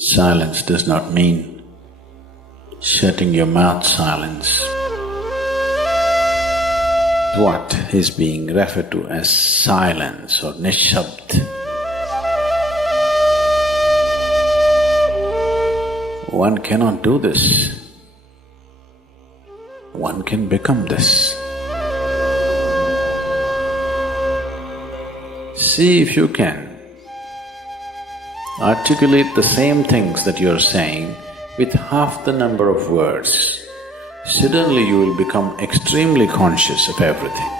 Silence does not mean shutting your mouth silence. What is being referred to as silence or nishabd? One cannot do this. One can become this. See if you can articulate the same things that you're saying with half the number of words. Suddenly you will become extremely conscious of everything.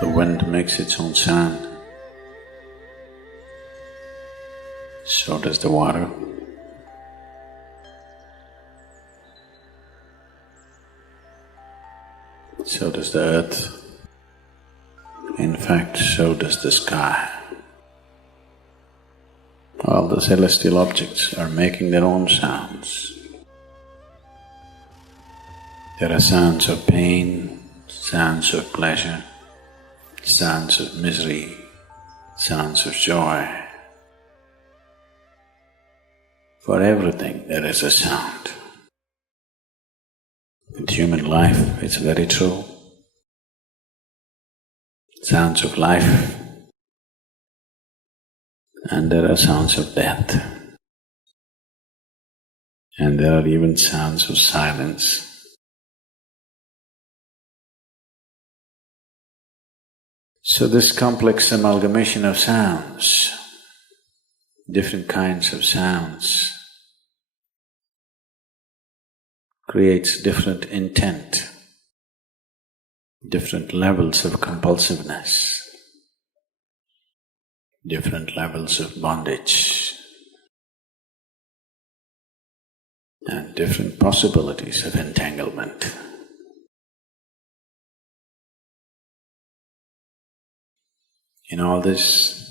The wind makes its own sound, so does the water. So does the earth. In fact, so does the sky. All the celestial objects are making their own sounds. There are sounds of pain, sounds of pleasure, sounds of misery, sounds of joy. For everything there is a sound. In human life, it's very true. Sounds of life, and there are sounds of death, and there are even sounds of silence. So this complex amalgamation of sounds, different kinds of sounds, creates different intent, different levels of compulsiveness, different levels of bondage, and different possibilities of entanglement. In all this,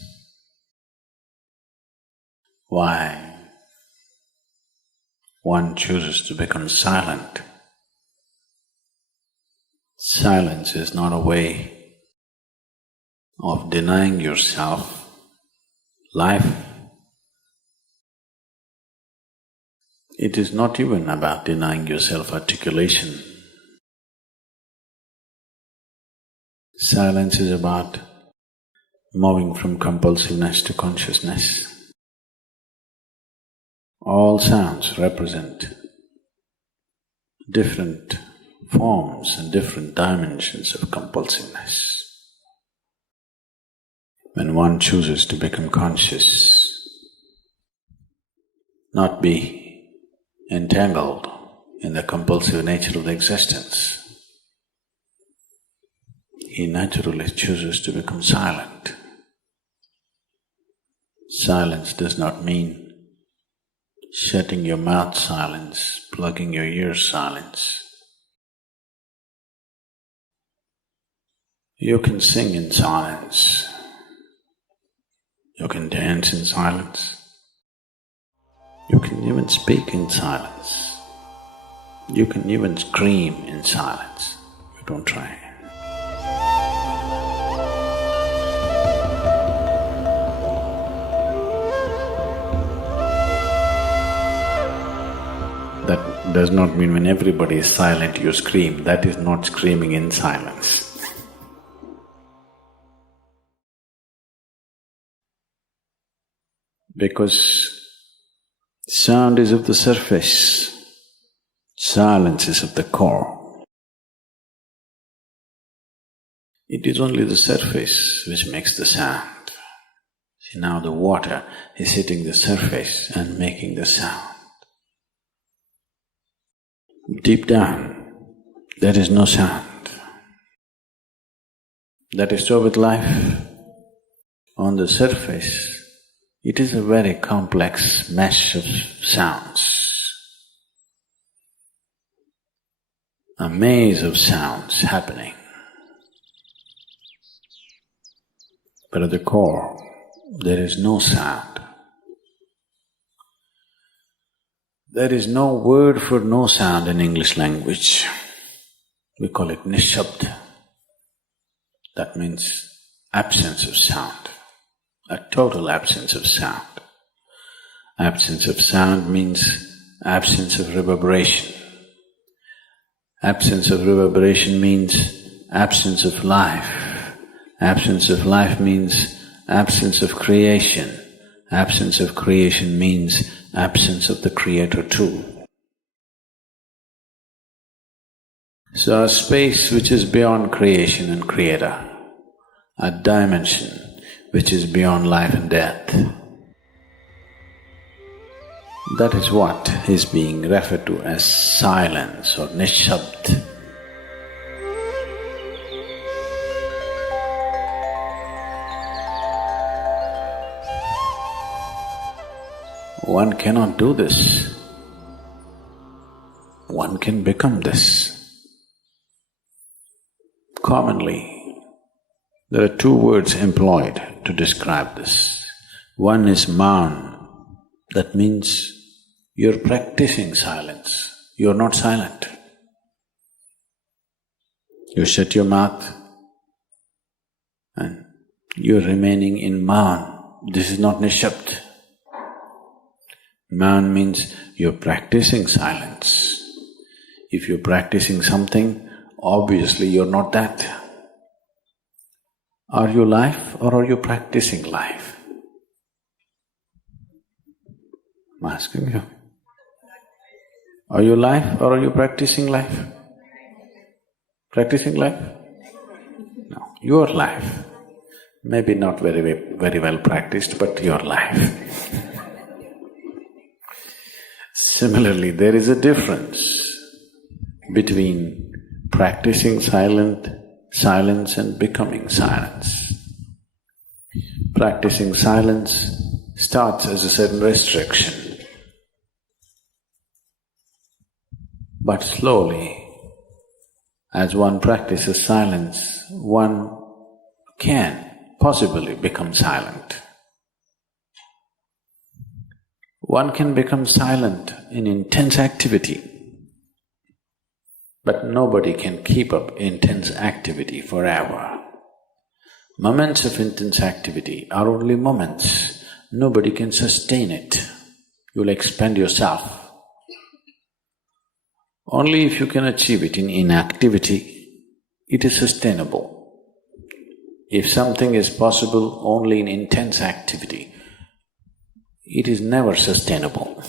why one chooses to become silent? Silence is not a way of denying yourself life. It is not even about denying yourself articulation. Silence is about moving from compulsiveness to consciousness. All sounds represent different forms and different dimensions of compulsiveness. When one chooses to become conscious, not be entangled in the compulsive nature of the existence, he naturally chooses to become silent. Silence does not mean shutting your mouth silence, plugging your ears silence. You can sing in silence, you can dance in silence, you can even speak in silence, you can even scream in silence. You don't try. That does not mean when everybody is silent you scream. That is not screaming in silence. Because sound is of the surface, silence is of the core. It is only the surface which makes the sound. See, now the water is hitting the surface and making the sound. Deep down, there is no sound. That is so with life. On the surface, it is a very complex mesh of sounds, a maze of sounds happening. But at the core, there is no sound. There is no word for no sound in English language. We call it nishabd. That means absence of sound, a total absence of sound. Absence of sound means absence of reverberation. Absence of reverberation means absence of life. Absence of life means absence of creation. Absence of creation means absence of the Creator too. So a space which is beyond creation and Creator, a dimension which is beyond life and death, that is what is being referred to as silence or nishabd. One cannot do this. One can become this. Commonly, there are two words employed to describe this. One is maun, that means you're practicing silence, you're not silent. You shut your mouth and you're remaining in maun. This is not nishabd. Maun means you're practicing silence. If you're practicing something, obviously you're not that. Are you life or are you practicing life? I'm asking you. Are you life or are you practicing life? Practicing life? No, your life. Maybe not very well practiced, but your life. Similarly, there is a difference between practicing silence and becoming silence. Practicing silence starts as a certain restriction, but slowly, as one practices silence, one can possibly become silent. One can become silent in intense activity, but nobody can keep up intense activity forever. Moments of intense activity are only moments. Nobody can sustain it. You'll expend yourself. Only if you can achieve it in inactivity, it is sustainable. If something is possible only in intense activity, it is never sustainable.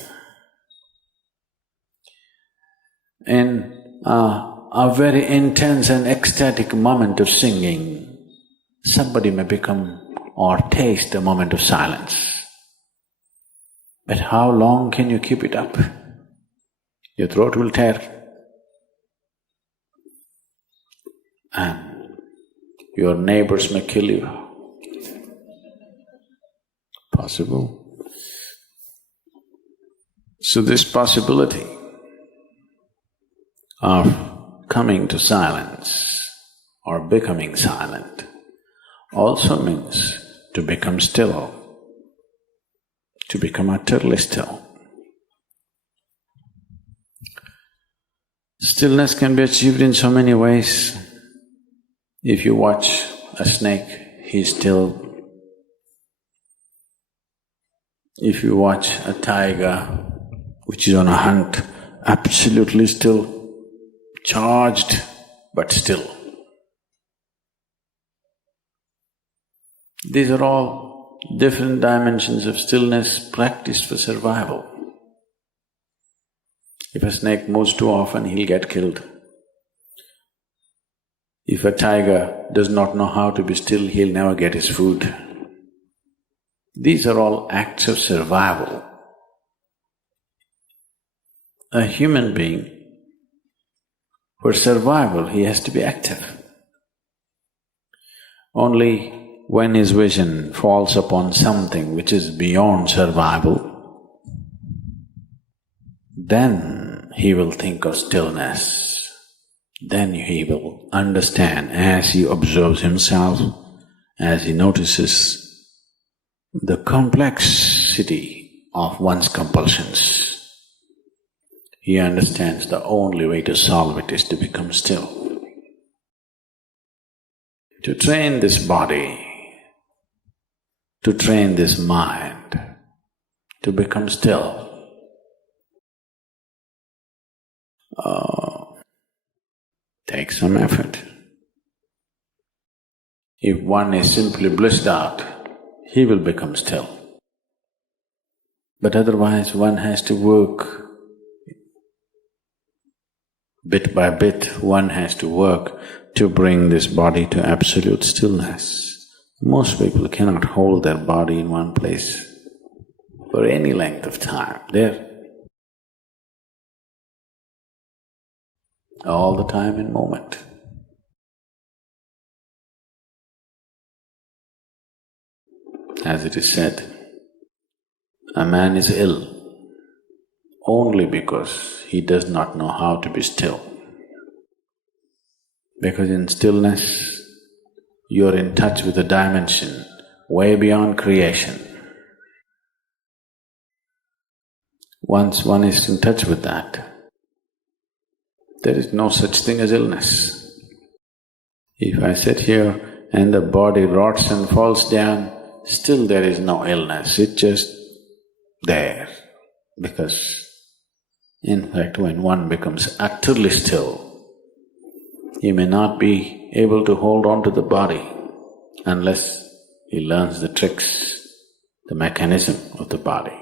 In a very intense and ecstatic moment of singing, somebody may become or taste a moment of silence. But how long can you keep it up? Your throat will tear. And your neighbors may kill you. Possible. So this possibility of coming to silence or becoming silent also means to become still, to become utterly still. Stillness can be achieved in so many ways. If you watch a snake, he's still. If you watch a tiger which is on a hunt, absolutely still, charged but still. These are all different dimensions of stillness practiced for survival. If a snake moves too often, he'll get killed. If a tiger does not know how to be still, he'll never get his food. These are all acts of survival. A human being, for survival, he has to be active. Only when his vision falls upon something which is beyond survival, then he will think of stillness. Then he will understand as he observes himself, as he notices the complexity of one's compulsions. He understands the only way to solve it is to become still. to train this body, to train this mind, to become still. Takes some effort. If one is simply blissed out, he will become still. But otherwise one has to work bit by bit, one has to work to bring this body to absolute stillness. Most people cannot hold their body in one place for any length of time. They're all the time in moment. As it is said, a man is ill only because he does not know how to be still. Because in stillness, you're in touch with a dimension way beyond creation. Once one is in touch with that, there is no such thing as illness. If I sit here and the body rots and falls down, still there is no illness, it's just there. Because in fact, when one becomes utterly still, he may not be able to hold on to the body unless he learns the tricks, the mechanism of the body.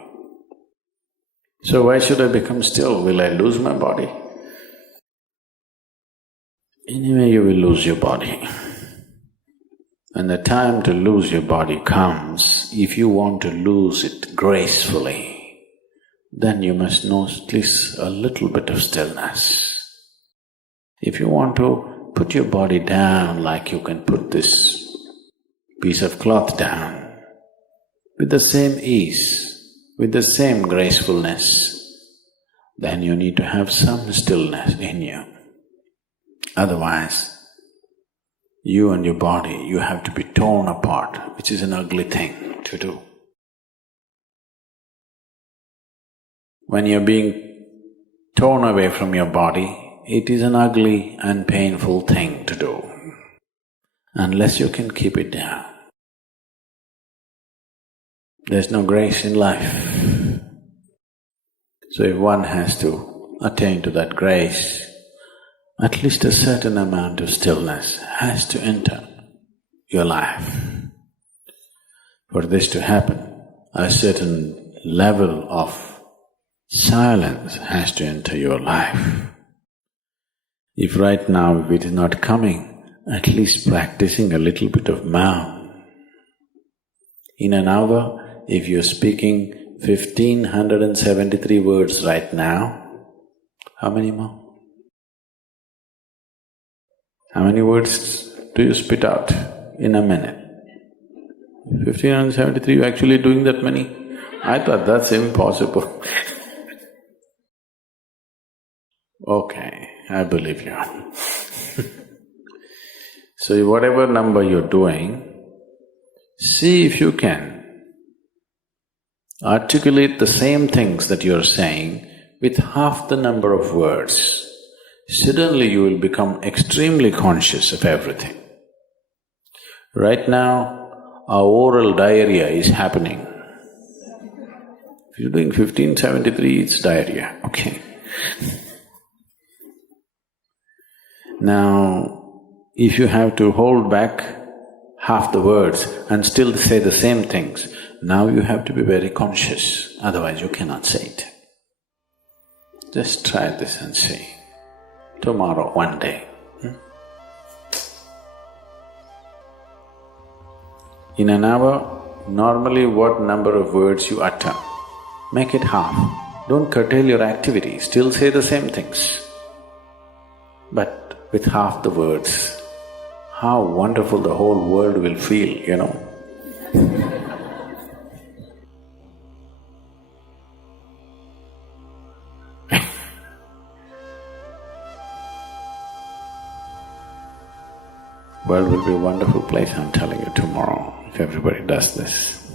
So why should I become still? Will I lose my body? Anyway, you will lose your body. When the time to lose your body comes, if you want to lose it gracefully, then you must know at least a little bit of stillness. If you want to put your body down like you can put this piece of cloth down, with the same ease, with the same gracefulness, then you need to have some stillness in you. Otherwise, you and your body, you have to be torn apart, which is an ugly thing to do. When you're being torn away from your body, it is an ugly and painful thing to do, unless you can keep it down. There's no grace in life. So if one has to attain to that grace, at least a certain amount of stillness has to enter your life. For this to happen, a certain level of silence has to enter your life. If right now if it is not coming, at least practicing a little bit of Maum. In an hour, if you're speaking 1,573 words right now, how many more? How many words do you spit out in a minute? 1,573, you're actually doing that many? I thought that's impossible. Okay, I believe you. So whatever number you're doing, see if you can articulate the same things that you're saying with half the number of words. Suddenly you will become extremely conscious of everything. Right now, our oral diarrhea is happening. If you're doing 1573, it's diarrhea, okay. Now, if you have to hold back half the words and still say the same things, now you have to be very conscious, otherwise you cannot say it. Just try this and see. Tomorrow, one day. In an hour, normally what number of words you utter, make it half. Don't curtail your activity, still say the same things. But with half the words, how wonderful the whole world will feel, you know. World will be a wonderful place, I'm telling you, tomorrow, if everybody does this.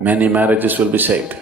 Many marriages will be saved.